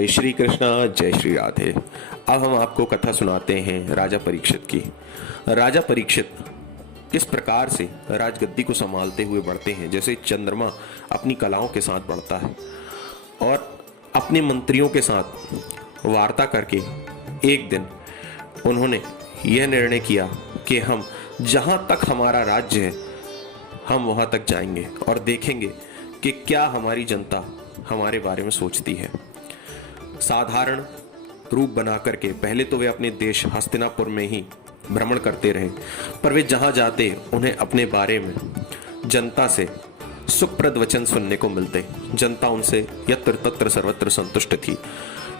जय श्री कृष्णा जय श्री राधे। अब हम आपको कथा सुनाते हैं राजा परीक्षित की। राजा परीक्षित किस प्रकार से राजगद्दी को संभालते हुए बढ़ते हैं, जैसे चंद्रमा अपनी कलाओं के साथ बढ़ता है और अपने मंत्रियों के साथ वार्ता करके एक दिन उन्होंने यह निर्णय किया कि हम जहां तक हमारा राज्य है हम वहां तक जाएंगे और देखेंगे कि क्या हमारी जनता हमारे बारे में सोचती है। साधारण रूप बना करके पहले तो वे अपने देश हस्तिनापुर में ही भ्रमण करते रहे, पर वे जहां जाते उन्हें अपने बारे में जनता से सुखप्रद वचन सुनने को मिलते। जनता उनसे यत्र तत्र सर्वत्र संतुष्ट थी।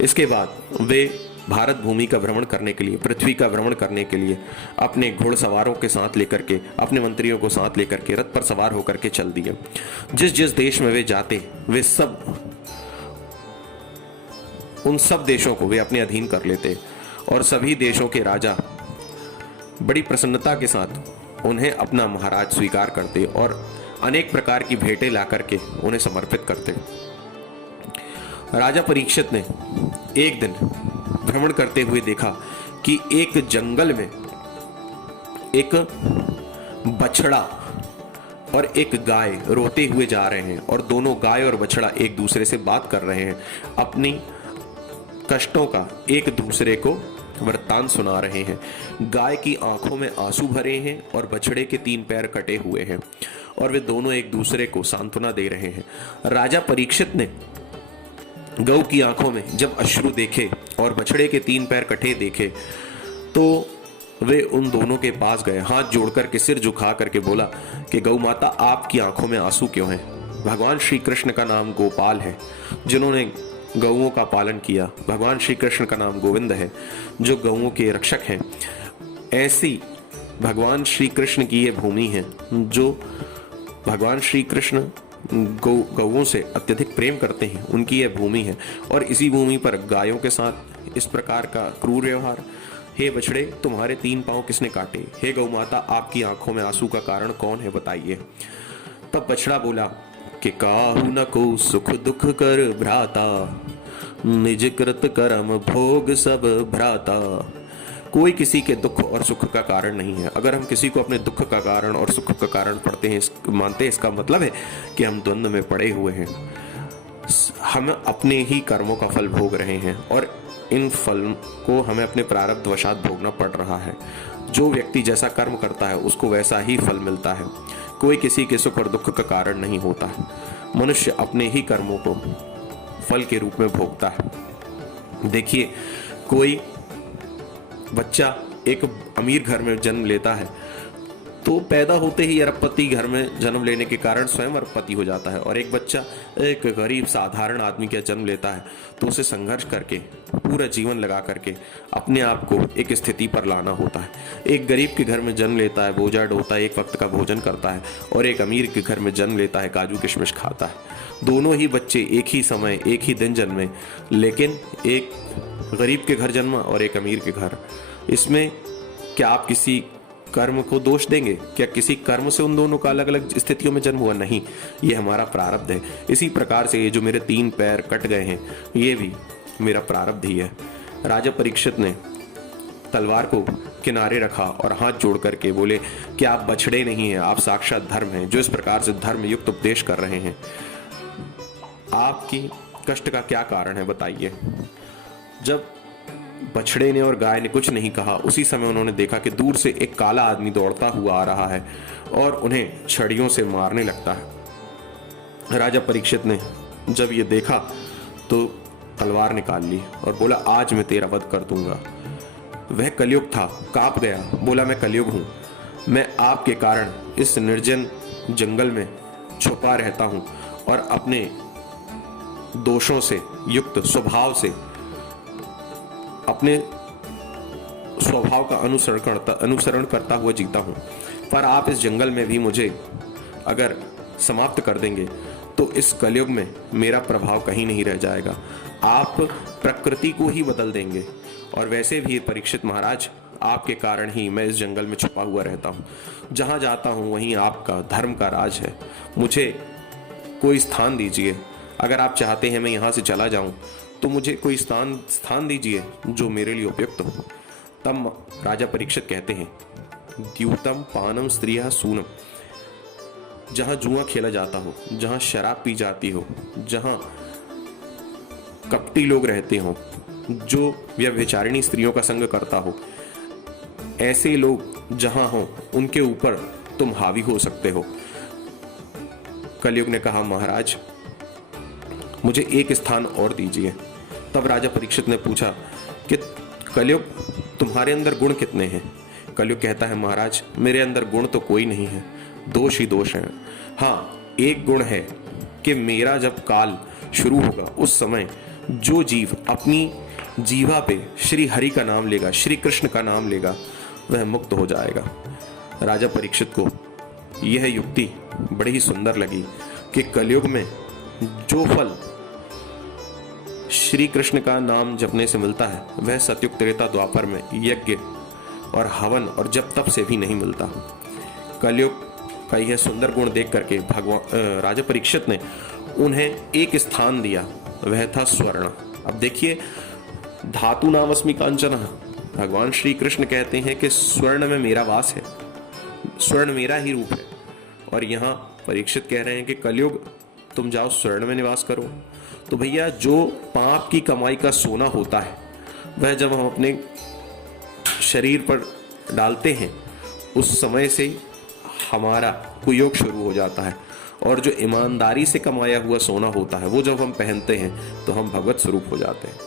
इसके बाद वे भारत भूमि का भ्रमण करने के लिए, पृथ्वी का भ्रमण करने के लिए अपने घुड़सवारों के साथ लेकर के, अपने मंत्रियों को साथ लेकर के रथ पर सवार होकर के चल दिए। जिस जिस देश में वे जाते वे उन सब देशों को वे अपने अधीन कर लेते और सभी देशों के राजा बड़ी प्रसन्नता के साथ उन्हें अपना महाराज स्वीकार करते और अनेक प्रकार की भेंटें ला करके उन्हें समर्पित करते। राजा परीक्षित ने एक दिन भ्रमण करते हुए देखा कि एक जंगल में एक बछड़ा और एक गाय रोते हुए जा रहे हैं और दोनों गाय और बछड़ा एक दूसरे से बात कर रहे हैं, अपनी कष्टों का एक दूसरे को वृत्तांत सुना रहे हैं। गाय की आंखों में आंसू भरे हैं और बछड़े के 3 पैर कटे हुए हैं और वे दोनों एक दूसरे को सांत्वना दे रहे हैं। राजा परीक्षित ने गौ की आंखों में जब अश्रु देखे और बछड़े के 3 पैर कटे देखे तो वे उन दोनों के पास गए, हाथ जोड़कर के सिर झुका करके बोला कि गौ माता, आपकी आंखों में आंसू क्यों हैं? भगवान श्री कृष्ण का नाम गोपाल है जिन्होंने गौओं का पालन किया। भगवान श्री कृष्ण का नाम गोविंद है जो गौओं के रक्षक हैं। ऐसी भगवान श्री कृष्ण की ये भूमि है जो भगवान श्री कृष्ण गौओं से अत्यधिक प्रेम करते हैं, उनकी यह भूमि है और इसी भूमि पर गायों के साथ इस प्रकार का क्रूर व्यवहार। हे बछड़े, तुम्हारे 3 पांव किसने काटे? हे गौ माता, आपकी आंखों में आंसू का कारण कौन है, बताइए। तब बछड़ा बोला कि काहू न को सुख दुख कर भ्राता, निज कृत कर्म भोग सब भ्राता। कोई किसी के दुख और सुख का कारण नहीं है। अगर हम किसी को अपने दुख का कारण और सुख का कारण पढ़ते हैं, मानते हैं, इसका मतलब है कि हम द्वंद्व में पड़े हुए हैं। हम अपने ही कर्मों का फल भोग रहे हैं और इन फल को हमें अपने प्रारब्ध वशात भोगना पड़ रहा है। जो व्यक्ति जैसा कर्म करता है उसको वैसा ही फल मिलता है। कोई किसी के सुख और दुख का कारण नहीं होता है। मनुष्य अपने ही कर्मों को फल के रूप में भोगता है। देखिए, कोई बच्चा एक अमीर घर में जन्म लेता है तो पैदा होते ही अरबपति घर में जन्म लेने के कारण स्वयं अरबपति हो जाता है, और एक बच्चा एक गरीब साधारण आदमी का जन्म लेता है तो उसे संघर्ष करके पूरा जीवन लगा करके अपने आप को एक स्थिति पर लाना होता है। एक गरीब के घर में जन्म लेता है, बोझा ढोता है, एक वक्त का भोजन करता है, और एक अमीर के घर में जन्म लेता है, काजू किशमिश खाता है। दोनों ही बच्चे एक ही समय एक ही दिन जन्मे, लेकिन एक गरीब के घर जन्मा और एक अमीर के घर। इसमें क्या आप किसी कर्म को दोष देंगे? क्या किसी कर्म से उन दोनों का अलग अलग स्थितियों में जन्म हुआ? नहीं, ये हमारा प्रारब्ध है। इसी प्रकार से ये जो मेरे 3 पैर कट गए हैं ये भी मेरा प्रारब्ध ही है। राजा परीक्षित ने तलवार को किनारे रखा और हाथ जोड़ करके बोले कि आप बछड़े नहीं हैं, आप साक्षात धर्म हैं, जो इस प्रकार से धर्म युक्त उपदेश कर रहे हैं। आपकी कष्ट का क्या कारण है, बताइए। जब बछड़े ने और गाय ने कुछ नहीं कहा, उसी समय उन्होंने देखा कि दूर से एक काला आदमी दौड़ता हुआ आ रहा है और उन्हें छड़ियों से मारने लगता है। राजा परीक्षित ने जब ये देखा तो तलवार निकाल ली और बोला, आज मैं तेरा वध कर दूंगा। वह कलयुग था, कांप गया, बोला, मैं कलयुग हूं, मैं आपके कारण इस निर्जन जंगल में छुपा रहता हूं और अपने दोषों से युक्त स्वभाव से अपने स्वभाव का अनुसरण करता हुआ जीता हूं। पर आप इस जंगल में भी मुझे अगर समाप्त कर देंगे तो इस कलयुग में मेरा प्रभाव कहीं नहीं रह जाएगा। आप प्रकृति को ही बदल देंगे। और वैसे भी परीक्षित महाराज, आपके कारण ही मैं इस जंगल में छुपा हुआ रहता हूँ। जहाँ जाता हूँ वहीं आपका धर्म का राज है। मुझे कोई स्थान दीजिए। अगर आप चाहते हैं मैं यहाँ से चला जाऊँ तो मुझे कोई स्थान दीजिए जो मेरे लिए उपयुक्त हो। तब राजा परीक्षित कहते हैं, द्यूतम पानम स्त्रिया सूनम, जहां जुआ खेला जाता हो, जहां शराब पी जाती हो, जहां कपटी लोग रहते हो, जो व्यभिचारिणी स्त्रियों का संग करता हो, ऐसे लोग जहां हो उनके ऊपर तुम हावी हो सकते हो। कलयुग ने कहा, महाराज मुझे एक स्थान और दीजिए। तब राजा परीक्षित ने पूछा कि कलयुग तुम्हारे अंदर गुण कितने हैं? कलयुग कहता है, महाराज मेरे अंदर गुण तो कोई नहीं है, दोष ही दोष हैं। हाँ, एक गुण है कि मेरा जब काल शुरू होगा उस समय जो जीव अपनी जीवा पे श्री हरि का नाम लेगा, श्री कृष्ण का नाम लेगा, वह मुक्त हो जाएगा। राजा परीक्षित को यह युक्ति बड़ी ही सुंदर लगी कि कलयुग में जो फल श्री कृष्ण का नाम जपने से मिलता है वह सतयुग त्रेता द्वापर में यज्ञ और हवन और जप तप से भी नहीं मिलता। कलयुग का यह सुंदर गुण देख करके राजा परीक्षित ने उन्हें एक स्थान दिया, वह था स्वर्ण। अब देखिए, धातु नामस्मि कांचन, भगवान श्री कृष्ण कहते हैं कि स्वर्ण में मेरा वास है, स्वर्ण मेरा ही रूप है। और यहाँ परीक्षित कह रहे हैं कि कलयुग तुम जाओ स्वर्ण में निवास करो। तो भैया, जो पाप की कमाई का सोना होता है वह जब हम अपने शरीर पर डालते हैं उस समय से हमारा कुयोग शुरू हो जाता है, और जो ईमानदारी से कमाया हुआ सोना होता है वो जब हम पहनते हैं तो हम भगवत स्वरूप हो जाते हैं।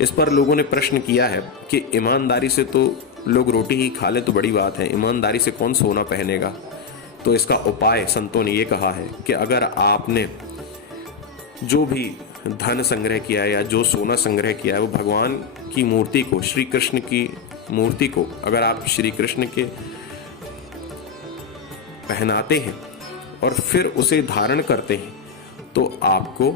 इस पर लोगों ने प्रश्न किया है कि ईमानदारी से तो लोग रोटी ही खा लें तो बड़ी बात है, ईमानदारी से कौन सोना पहनेगा? तो इसका उपाय संतों ने ये कहा है कि अगर आपने जो भी धन संग्रह किया है या जो सोना संग्रह किया है वो भगवान की मूर्ति को, श्री कृष्ण की मूर्ति को अगर आप श्री कृष्ण के पहनाते हैं और फिर उसे धारण करते हैं तो आपको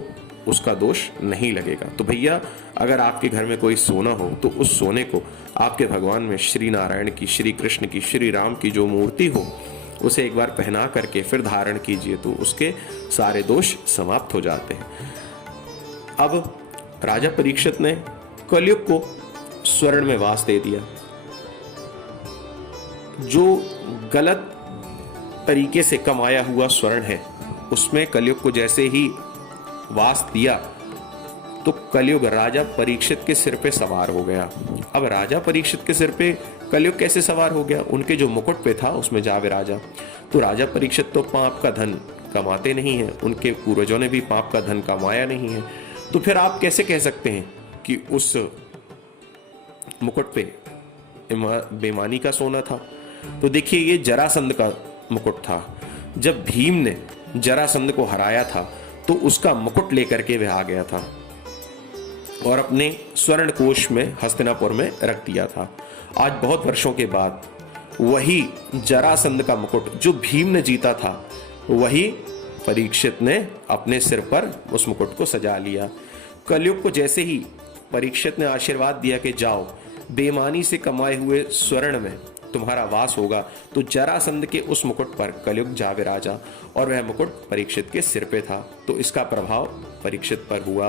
उसका दोष नहीं लगेगा। तो भैया, अगर आपके घर में कोई सोना हो तो उस सोने को आपके भगवान में श्री नारायण की, श्री कृष्ण की, श्री राम की जो मूर्ति हो उसे एक बार पहना करके फिर धारण कीजिए तो उसके सारे दोष समाप्त हो जाते हैं। अब राजा परीक्षित ने कलयुग को स्वर्ण में वास दे दिया। जो गलत तरीके से कमाया हुआ स्वर्ण है उसमें कलयुग को जैसे ही वास दिया तो कलयुग राजा परीक्षित के सिर पे सवार हो गया। अब राजा परीक्षित के सिर पे कलयुग कैसे सवार हो गया? उनके जो मुकुट पे था उसमें जा विराजा। तो राजा परीक्षित तो पाप का धन कमाते नहीं हैं, उनके पूर्वजों ने भी पाप का धन कमाया नहीं है, तो फिर आप कैसे कह सकते हैं कि उस मुकुट पे बेईमानी का सोना था? तो देखिए, ये जरासंध का मुकुट था। जब भीम ने जरासंध को हराया था तो उसका मुकुट लेकर के वह आ गया था और अपने स्वर्ण कोश में हस्तिनापुर में रख दिया था। आज बहुत वर्षों के बाद वही जरासंध का मुकुट जो भीम ने जीता था वही परीक्षित ने अपने सिर पर उस मुकुट को सजा लिया। कलयुग को जैसे ही परीक्षित ने आशीर्वाद दिया कि जाओ बेईमानी से कमाए हुए स्वर्ण में तुम्हारा वास होगा, तो जरासंध के उस मुकुट पर कलयुग जा विराजा और वह मुकुट परीक्षित के सिर पे था। तो इसका प्रभाव परीक्षित पर हुआ।